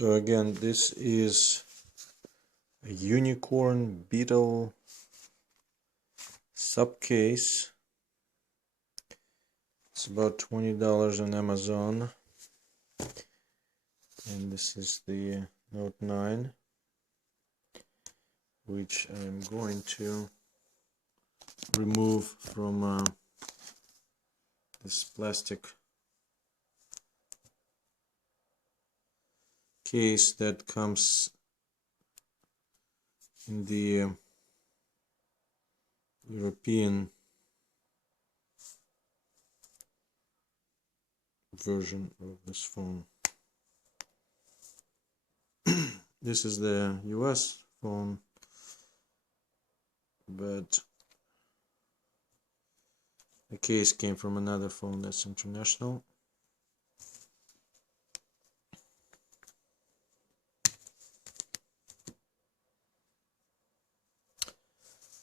So again, this is a Unicorn Beetle Supcase. It's about $20 on Amazon. And this is the Note 9, which I'm going to remove from this plastic case that comes in the European version of this phone. This is the US phone, but the case came from another phone that's international.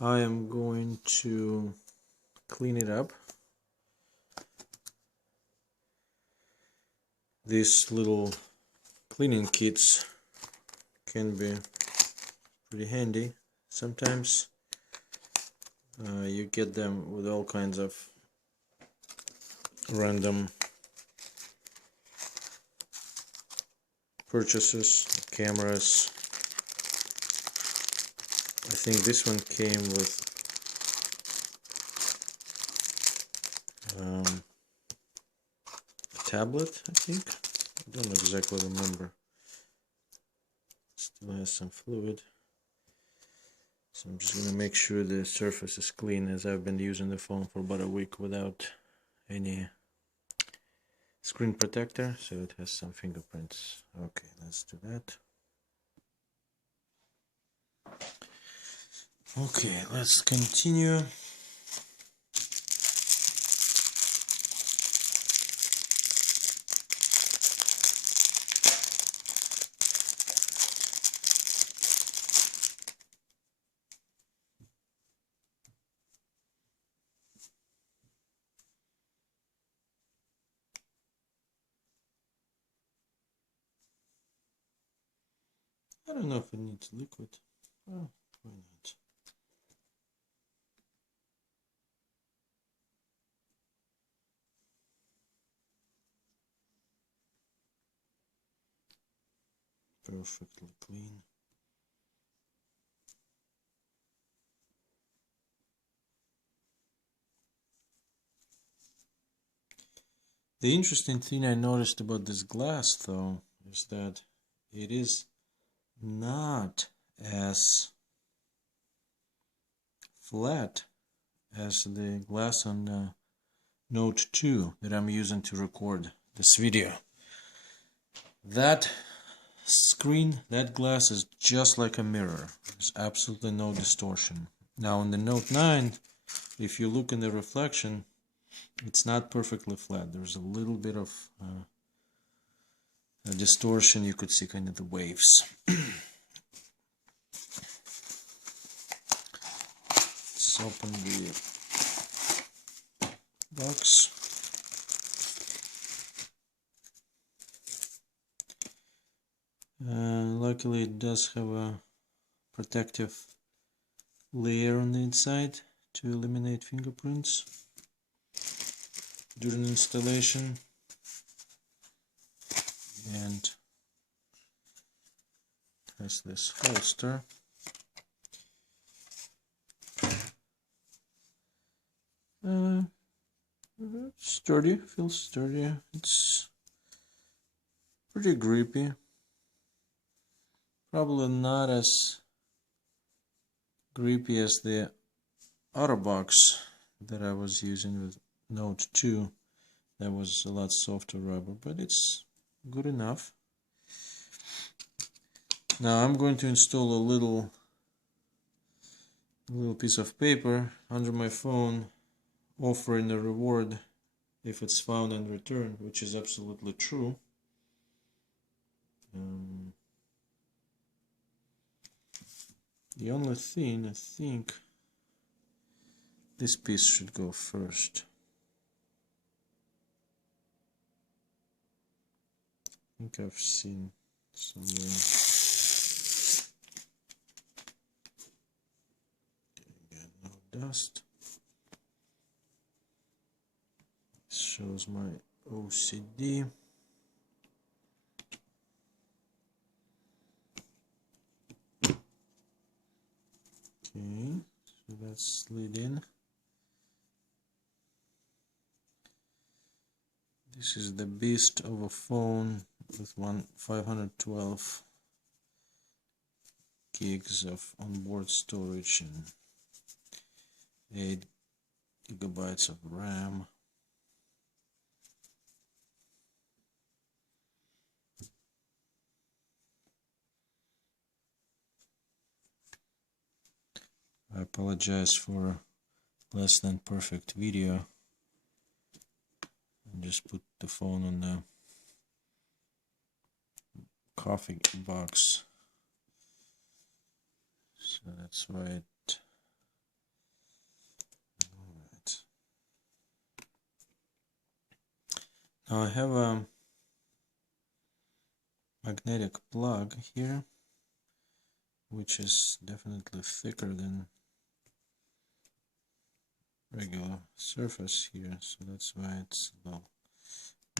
I am going to clean it up. These little cleaning kits can be pretty handy. Sometimes you get them with all kinds of random purchases, cameras. I think this one came with a tablet, I think. I don't exactly remember. Still has some fluid. So I'm just going to make sure the surface is clean, as I've been using the phone for about a week without any screen protector, so it has some fingerprints. Okay, let's do that. Okay, let's continue. I don't know if it needs liquid. Oh, why not? Perfectly clean. The interesting thing I noticed about this glass, though, is that it is not as flat as the glass on Note 2 that I'm using to record this video. That screen, that glass is just like a mirror. There's absolutely no distortion. Now on the Note 9, if you look in the reflection, it's not perfectly flat. There's a little bit of a distortion. You could see kind of the waves. Let's open the box. Luckily it does have a protective layer on the inside to eliminate fingerprints during installation, and has this holster. Sturdy, feels sturdy. It's pretty grippy. Probably not as grippy as the other box that I was using with Note 2. That was a lot softer rubber, but it's good enough. Now I'm going to install a little piece of paper under my phone, offering a reward if it's found and returned, which is absolutely true. The only thing, I think this piece should go first. I think I've seen somewhere. Again, no dust. This shows my OCD. Okay, so that's slid in. This is the beast of a phone with 512 gigs of onboard storage and 8 gigabytes of RAM. I apologize for less than perfect video. I just put the phone on the coffee box, so that's why it. Alright. Now I have a magnetic plug here, which is definitely thicker than regular surface here, so that's why it's a little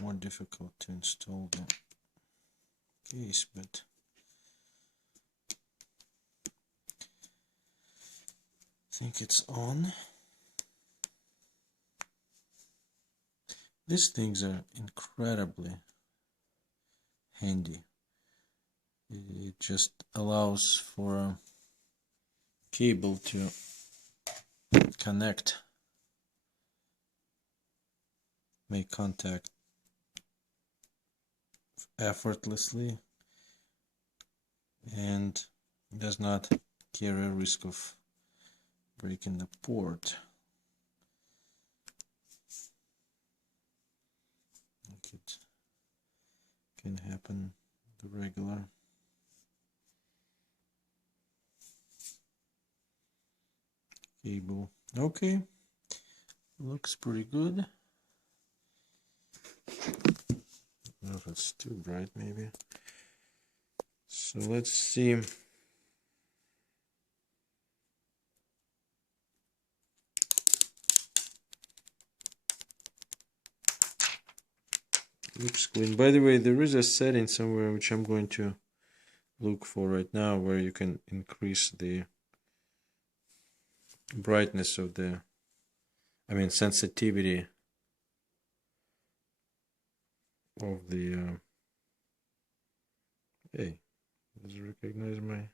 more difficult to install the case, but I think it's on. These things are incredibly handy. It just allows for a cable to connect, make contact effortlessly, and does not carry a risk of breaking the port. Like it can happen the regular. Cable. Okay, looks pretty good. I don't know if it's too bright, maybe. So let's see. Looks good. By the way, there is a setting somewhere which I'm going to look for right now, where you can increase the brightness of the, sensitivity of the. Hey, does it recognize my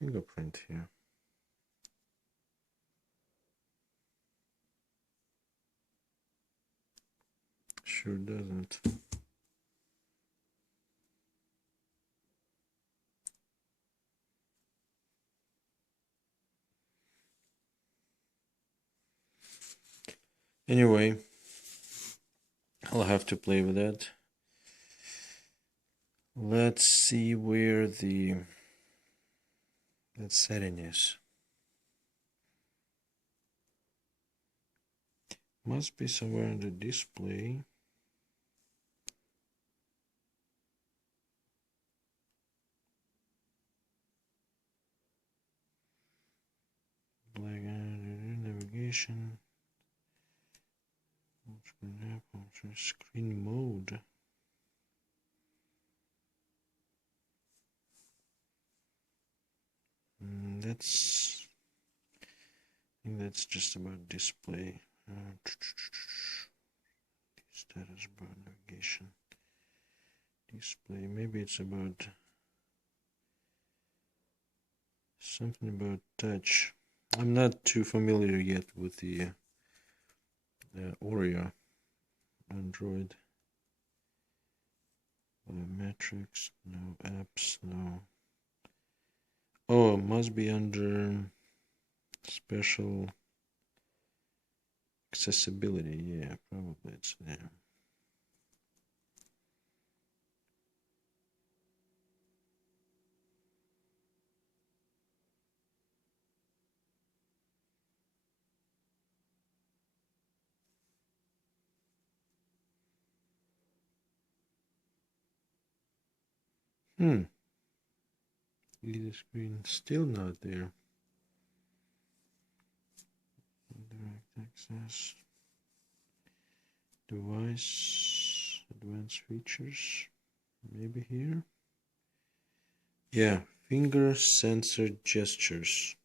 fingerprint here? Sure doesn't. Anyway, I'll have to play with that. Let's see where that setting is. Must be somewhere on the display. Like navigation. Screen mode. I think that's just about display. Status bar, navigation, display. Maybe it's about something about touch. I'm not too familiar yet with the Oreo Android. Metrics, no apps, no. Oh, it must be under special accessibility. Yeah, probably it's there. Either screen still not there. Direct access. Device. Advanced features. Maybe here. Yeah. Finger sensor gestures.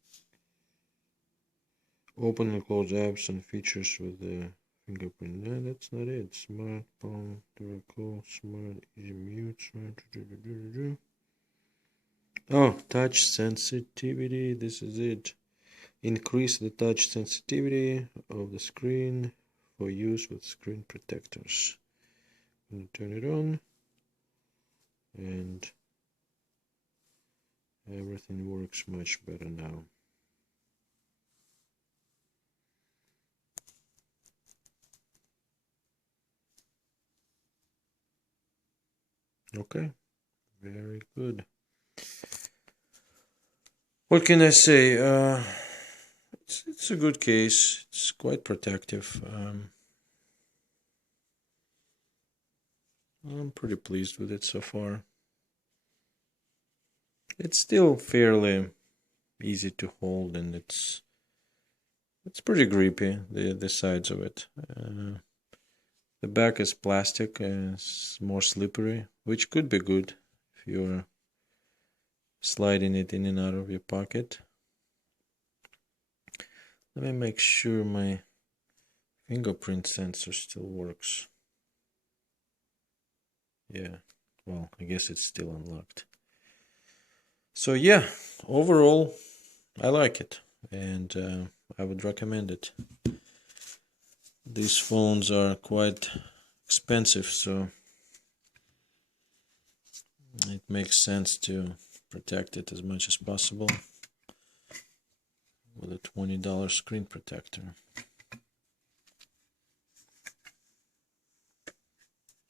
Open and close apps and features with the fingerprint. No, that's not it. Smartphone, direct call, smart, easy mute, smart. Oh, touch sensitivity. This is it. Increase the touch sensitivity of the screen for use with screen protectors. I'm going to turn it on, and everything works much better now. Okay, very good. What can I say? It's a good case. It's quite protective. I'm pretty pleased with it so far. It's still fairly easy to hold, and it's pretty grippy, the sides of it. The back is plastic and it's more slippery, which could be good if you're sliding it in and out of your pocket. Let me make sure my fingerprint sensor still works. Yeah, well, I guess it's still unlocked. So yeah, overall, I like it, and I would recommend it. These phones are quite expensive, so it makes sense to protect it as much as possible with a $20 screen protector.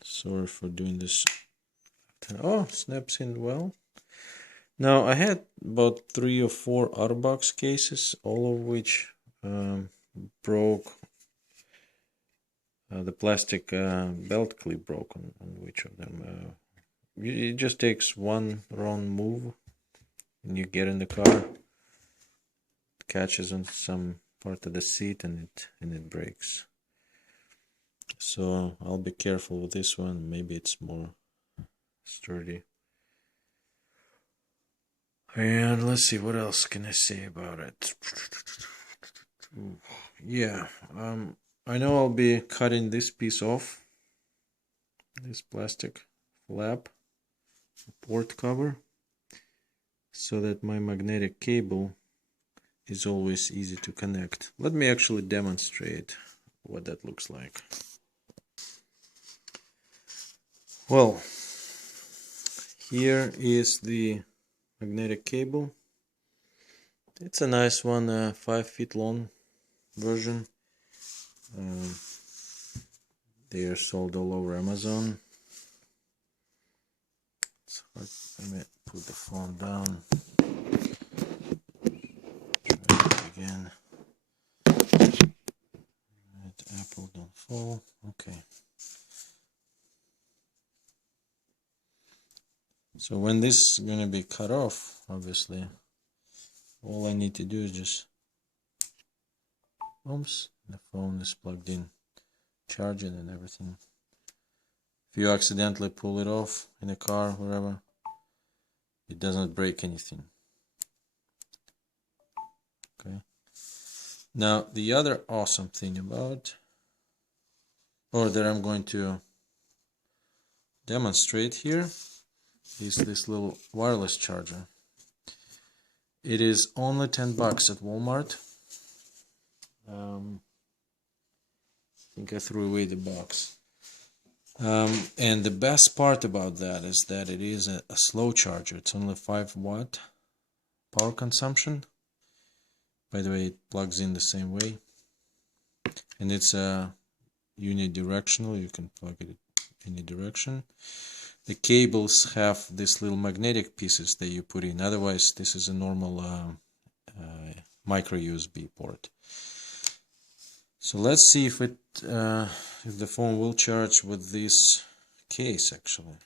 Sorry for doing this. Oh, snaps in well. Now, I had about 3 or 4 OtterBox cases, all of which broke. The plastic belt clip broke on which of them. It just takes one wrong move and you get in the car, it catches on some part of the seat and it breaks. So I'll be careful with this one. Maybe it's more sturdy. And let's see, what else can I say about it? Yeah, I know I'll be cutting this piece off, this plastic flap, port cover, so that my magnetic cable is always easy to connect. Let me actually demonstrate what that looks like. Well, here is the magnetic cable. It's a nice one, 5 feet long version. They are sold all over Amazon. It's hard. Let me put the phone down. Try it again. Right, Apple, don't fall. Okay. So when this is going to be cut off, obviously, all I need to do is just, oops, the phone is plugged in, charge it and everything. If you accidentally pull it off in a car, wherever, it doesn't break anything. Okay. Now, the other awesome thing about, or that I'm going to demonstrate here, is this little wireless charger. It is only $10 at Walmart. I think I threw away the box. And the best part about that is that it is a slow charger. It's only 5-watt power consumption. By the way, it plugs in the same way. And it's unidirectional. You can plug it in any direction. The cables have these little magnetic pieces that you put in. Otherwise, this is a normal micro USB port. So let's see if the phone will charge with this case actually.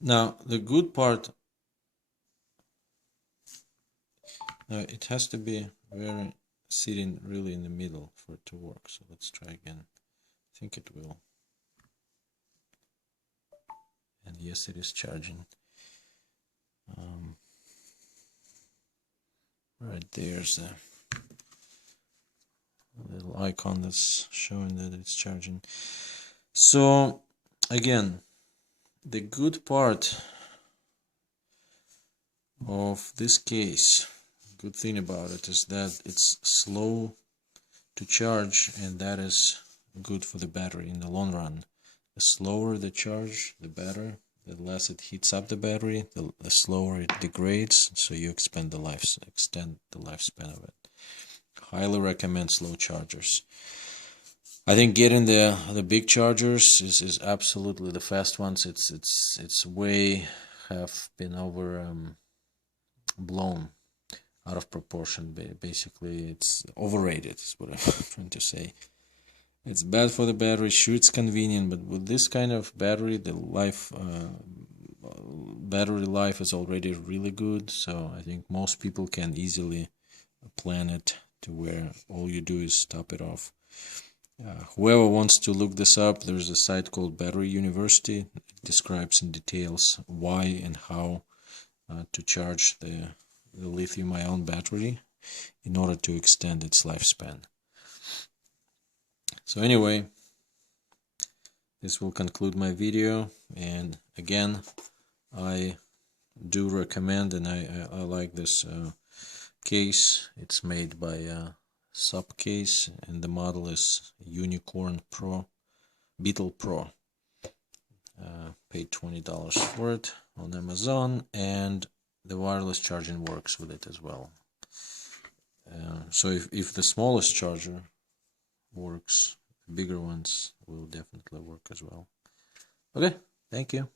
Now the good part, it has to be very sitting really in the middle for it to work. So let's try again. I think it will. And yes, it is charging. Right there's a little icon that's showing that it's charging. So again, the good part of this case, good thing about it, is that it's slow to charge, and that is good for the battery in the long run. The slower the charge, the better. The less it heats up the battery, the slower it degrades, so you extend the lifespan of it. Highly recommend slow chargers. I think getting the big chargers is absolutely the fast ones. It's way have been blown out of proportion. Basically, it's overrated. Is what I'm trying to say. It's bad for the battery. Sure, it's convenient, but with this kind of battery, the battery life is already really good. So I think most people can easily plan it to where all you do is top it off. Whoever wants to look this up, there's a site called Battery University. It describes in details why and how to charge the lithium-ion battery in order to extend its lifespan. So anyway, this will conclude my video, and again, I do recommend, and I like this case. It's made by Supcase, and the model is Unicorn Beetle Pro. Paid $20 for it on Amazon, and the wireless charging works with it as well. So if the smallest charger works, bigger ones will definitely work as well. Okay, thank you.